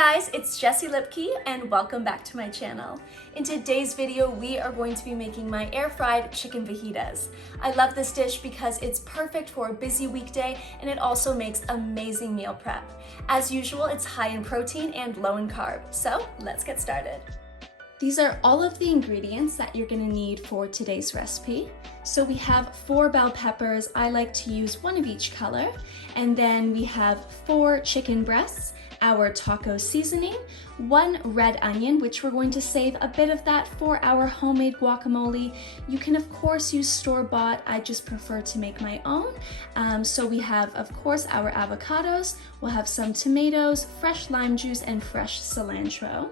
guys, it's Jessie Lipke and welcome back to my channel. In today's video, we are going to be making my air-fried chicken fajitas. I love this dish because it's perfect for a busy weekday and it also makes amazing meal prep. As usual, it's high in protein and low in carb, so let's get started. These are all of the ingredients that you're gonna need for today's recipe. So we have 4 bell peppers. I like to use one of each color. And then we have 4 chicken breasts, our taco seasoning, 1 red onion, which we're going to save a bit of that for our homemade guacamole. You can of course use store-bought. I just prefer to make my own. So we have of course our avocados, we'll have some tomatoes, fresh lime juice, and fresh cilantro.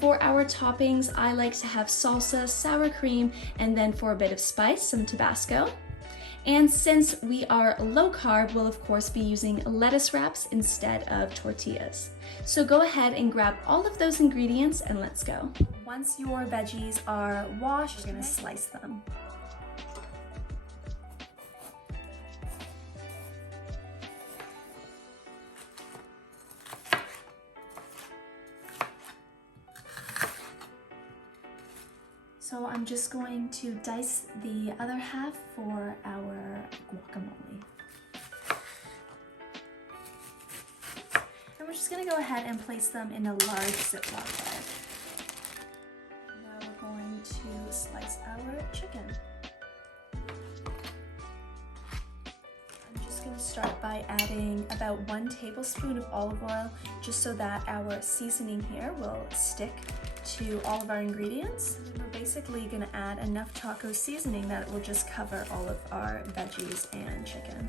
For our toppings, I like to have salsa, sour cream, and then for a bit of spice, some Tabasco. And since we are low carb, we'll of course be using lettuce wraps instead of tortillas. So go ahead and grab all of those ingredients and let's go. Once your veggies are washed, you're gonna slice them. So I'm just going to dice the other half for our guacamole. And we're just gonna go ahead and place them in a large Ziploc bag. Now we're going to slice our chicken. I'm just gonna start by adding about 1 tablespoon of olive oil, just so that our seasoning here will stick to all of our ingredients. And we're basically gonna add enough taco seasoning that it will just cover all of our veggies and chicken.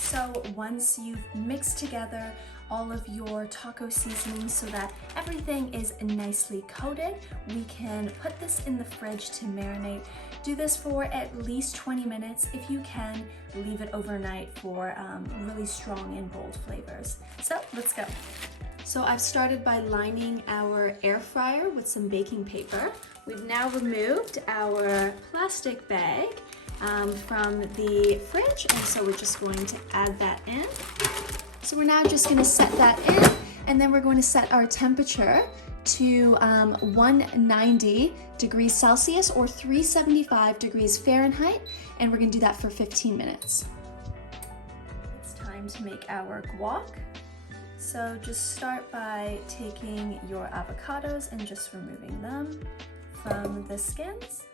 So once you've mixed together all of your taco seasoning so that everything is nicely coated, we can put this in the fridge to marinate. Do this for at least 20 minutes. If you can, leave it overnight for really strong and bold flavors. So let's go. So I've started by lining our air fryer with some baking paper. We've now removed our plastic bag from the fridge, and so we're just going to add that in. So we're now just going to set that in, and then we're going to set our temperature to 190 degrees Celsius or 375 degrees Fahrenheit, and we're going to do that for 15 minutes. It's time to make our guac. So just start by taking your avocados and just removing them from the skins.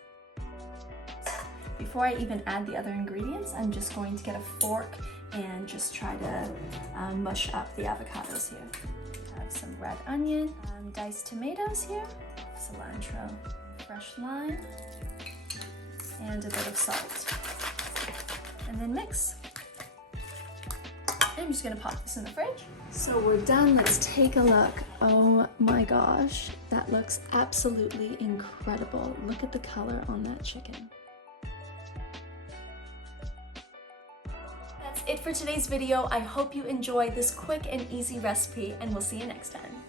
Before I even add the other ingredients, I'm just going to get a fork and just try to mush up the avocados here. I have some red onion, diced tomatoes here, cilantro, fresh lime, and a bit of salt. And then mix. I'm just gonna pop this in the fridge. So we're done, let's take a look. Oh my gosh, that looks absolutely incredible. Look at the color on that chicken. That's it for today's video. I hope you enjoyed this quick and easy recipe, and we'll see you next time.